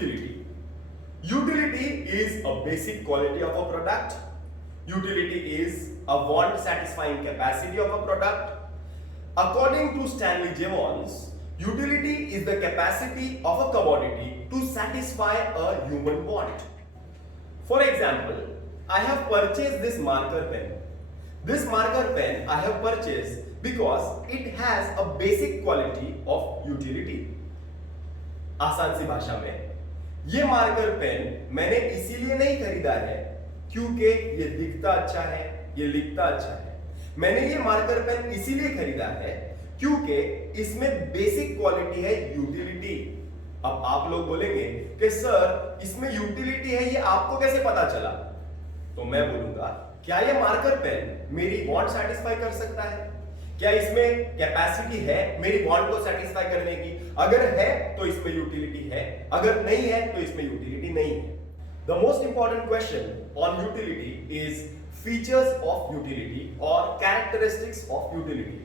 utility. Utility is a basic quality of a product. Utility is a want satisfying capacity of a product. According to Stanley Jevons, utility is the capacity of a commodity to satisfy a human want. For example, I have purchased this marker pen. This marker pen I have purchased because it has a basic quality of utility. आसान सी भाषा में ये marker pen मैंने इसीलिए नहीं खरीदा है क्योंकि ये दिखता अच्छा है, ये लिखता अच्छा है। मैंने ये मार्कर पेन इसीलिए खरीदा है क्योंकि इसमें बेसिक क्वालिटी है यूटिलिटी। अब आप लोग बोलेंगे कि सर इसमें यूटिलिटी है, ये आपको कैसे पता चला? तो मैं बोलूंगा क्या ये मार्कर पेन मेरी वांट सेटिस्फाई कर सकता है? क्या इसमें कैपेसिटी है मेरी वांट को सेटिस्फाई करने की? अगर है तो इसमें यूटिलिटी है, अगर नहीं है तो इसमें यूटिलिटी नहीं है। The most important question on utility is features of utility और characteristics of utility.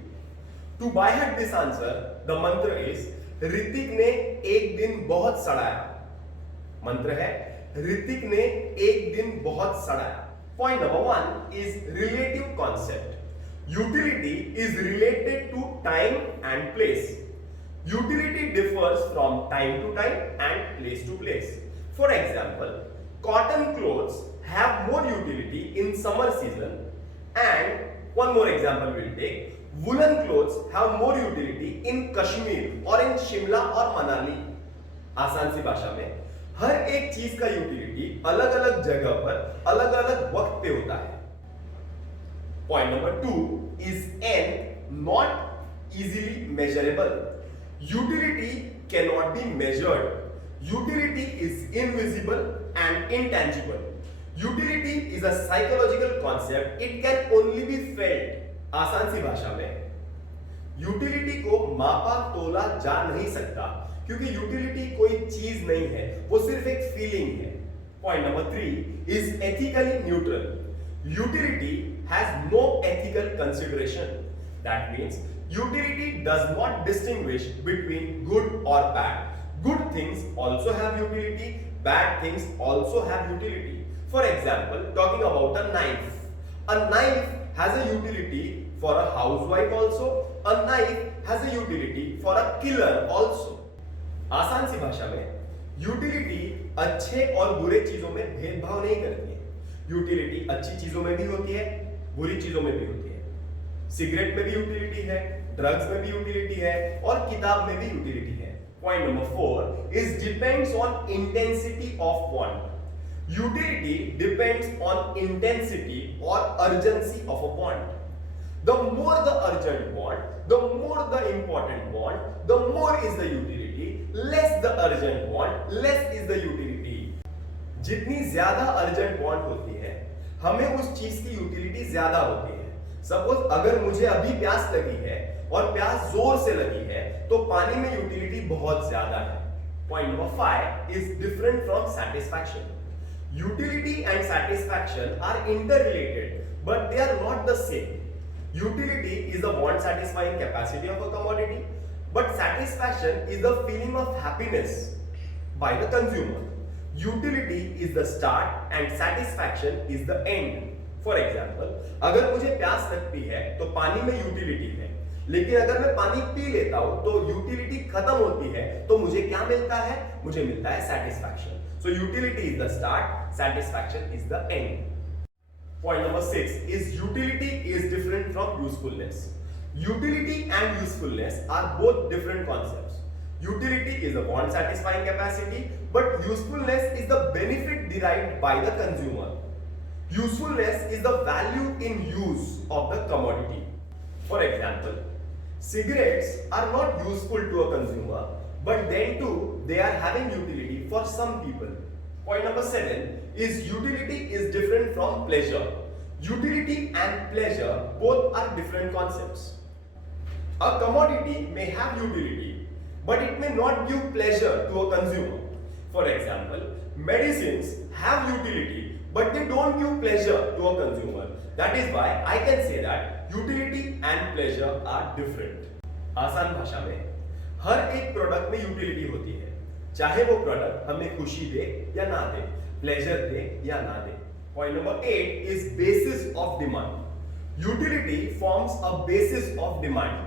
To by heart this answer the mantra is Hrithik ने एक दिन बहुत सड़ाया। मंत्र है ऋतिक ने एक दिन बहुत सड़ाया। Point number 1 is relative concept. Utility is related to time and place. Utility differs from time to time and place to place. For example, cotton clothes have more utility in summer season, and one more example we'll take. Woolen clothes have more utility in Kashmir or in Shimla or Manali. आसान सी भाषा में हर एक चीज का utility अलग अलग जगह पर अलग अलग वक्त पे होता है। Point number 2 is N, not easily measurable. Utility cannot be measured. Utility is invisible and intangible. Utility is a psychological concept. It can only be felt. आसान सी भाषा में यूटिलिटी को मापा तोला जा नहीं सकता क्योंकि यूटिलिटी कोई चीज नहीं है, वो सिर्फ एक फीलिंग है। Point number 3 is ethically neutral. Utility has no ethical consideration. That means utility does not distinguish between good or bad. Good things also have utility, bad things also have utility. For example, talking about a knife. A knife has a utility for a housewife also. A knife has a utility for a killer also. आसान सी भाषा में utility अच्छे और बुरे चीजों में भेदभाव नहीं करती है। यूटिलिटी अच्छी चीजों में भी होती है, बुरी चीजों में भी होती है। सिगरेट में भी यूटिलिटी है, ड्रग्स में भी यूटिलिटी है और किताब में भी यूटिलिटी है। Point number 4 is depends on intensity of want. Utility depends on intensity और urgency of a want. The more the urgent want, the more the important want, the more is the utility, less the urgent want, less is the utility. जितनी ज्यादा urgent want होती है हमें उस चीज की utility ज्यादा होती है। सपोज अगर मुझे अभी प्यास लगी है और प्यास जोर से लगी है तो पानी में यूटिलिटी बहुत ज्यादा है। Point number 5 is different from satisfaction. Utility and satisfaction are interrelated but they are not the same. Utility is the want satisfying capacity of a commodity but satisfaction is the feeling of happiness by the consumer. Utility is the start and satisfaction is the end. For example, अगर मुझे प्यास लगती है तो पानी में utility है, लेकिन अगर मैं पानी पी लेता हूं तो यूटिलिटी खत्म होती है, तो मुझे क्या मिलता है? मुझे मिलता है satisfaction. So utility is the start, satisfaction is the end. Point number 6 is utility is different from usefulness. Utility and usefulness are both different concepts. Utility is a want satisfying capacity, but usefulness is the benefit derived by the consumer. Usefulness is the value in use of the commodity. For example, cigarettes are not useful to a consumer, but then too they are having utility for some people. Point number 7 is utility is different from pleasure. Utility and pleasure both are different concepts. A commodity may have utility, but it may not give pleasure to a consumer. For example, medicines have utility, but they don't give pleasure to a consumer. That is why I can say that utility and pleasure are different. आसान भाषा में हर एक product में utility होती है। चाहे वो product हमें खुशी दे या ना दे, प्लेजर दे या ना दे। Point number 8 is basis of demand. Utility forms a basis of demand.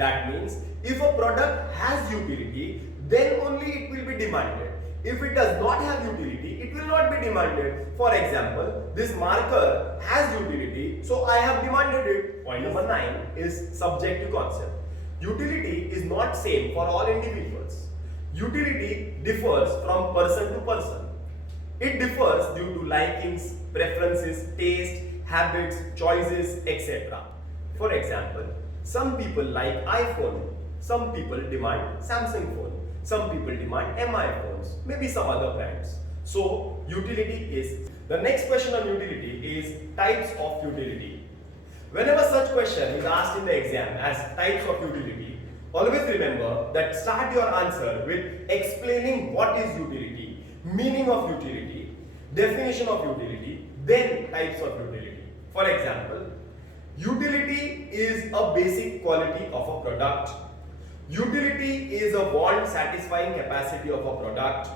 That means if a product has utility, then only it will be demanded. If it does not have utility, it will not be demanded. For example, this marker has utility, so I have demanded it. Point number 9 is subjective concept. Utility is not same for all individuals. Utility differs from person to person. It differs due to likings, preferences, taste, habits, choices, etc. For example, some people like iPhone, some people demand Samsung phone, some people demand MI phones, maybe some other brands. So, utility is. The next question on utility is types of utility. Whenever such question is asked in the exam as types of utility, always remember that start your answer with explaining what is utility, meaning of utility, definition of utility, then types of utility. For example, utility is a basic quality of a product. Utility is a want satisfying capacity of a product.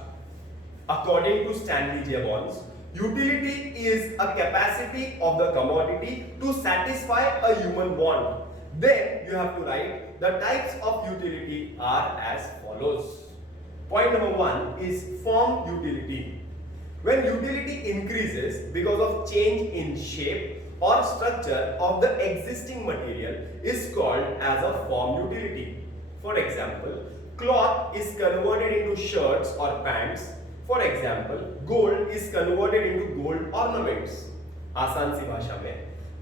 According to Stanley Jevons, utility is a capacity of the commodity to satisfy a human want. Then you have to write the types of utility are as follows. Point number 1 is form utility. When utility increases because of change in shape or structure of the existing material is called as a form utility. For example, cloth is converted into shirts or pants. For example, gold is converted into gold ornaments. आसान सी भाषा में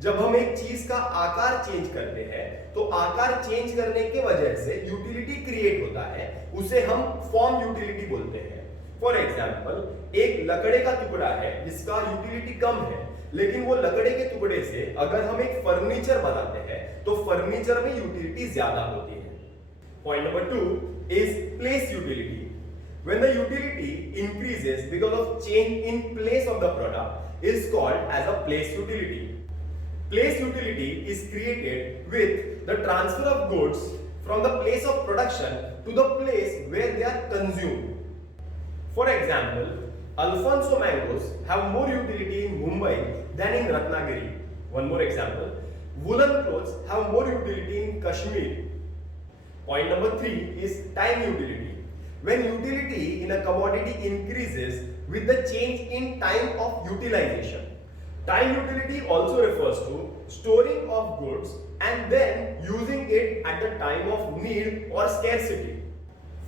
जब हम एक चीज का आकार change करते हैं तो आकार चेंज करने के वजह से यूटिलिटी क्रिएट होता है, उसे हम फॉर्म यूटिलिटी बोलते हैं। फॉर एग्जाम्पल, एक लकड़े का टुकड़ा है जिसका यूटिलिटी कम है, लेकिन वो लकड़े के टुकड़े से अगर हम एक फर्नीचर बनाते हैं तो फर्नीचर में यूटिलिटी ज्यादा होती है। Point number 2 is place utility. When the utility increases because of change in place of the product is called as a place utility. Place utility is created with the transfer of goods from the place of production to the place where they are consumed. For example, Alfonso mangoes have more utility in Mumbai than in Ratnagiri. One more example, woolen clothes have more utility in Kashmir. Point number 3 is time utility. When utility in a commodity increases with the change in time of utilization. Time utility also refers to storing of goods and then using it at the time of need or scarcity.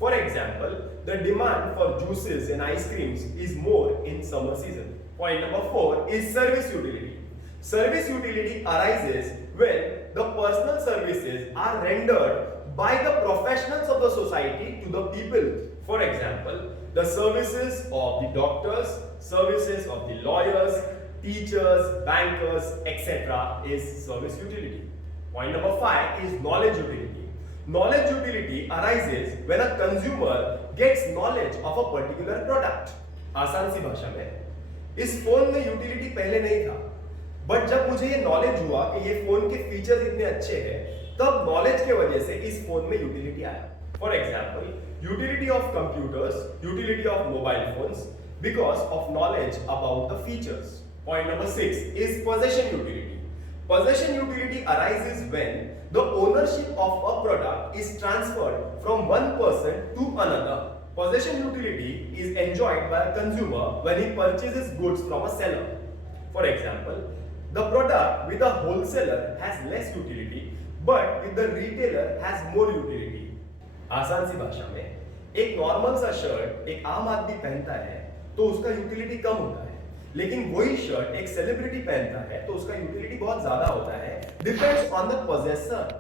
For example, the demand for juices and ice creams is more in summer season. Point number 4 is service utility. Service utility arises when the personal services are rendered by the professionals of the society to the people. For example, the services of the doctors, services of the lawyers, teachers, bankers, etc. is service utility. Point number 5 is knowledge utility. Knowledge utility arises when a consumer gets knowledge of a particular product. आसान सी भाषा में, इस phone में utility पहले नहीं था, but जब मुझे ये नॉलेज हुआ कि ये फोन के फीचर्स इतने अच्छे हैं, तब नॉलेज के वजह से इस फोन में यूटिलिटी आया। For example, utility of computers, utility of mobile phones because of knowledge about the features. Point number 6 is possession utility. Possession utility arises when the ownership of a product is transferred from one person to another. Possession utility is enjoyed by a consumer when he purchases goods from a seller. For example, the product with a wholesaler has less utility, but with the retailer has more utility. आसान सी भाषा में, एक normal सा shirt एक आम आदमी पहनता है तो उसका यूटिलिटी कम होता है, लेकिन वही शर्ट एक सेलिब्रिटी पहनता है तो उसका यूटिलिटी बहुत ज्यादा होता है। Depends on the possessor.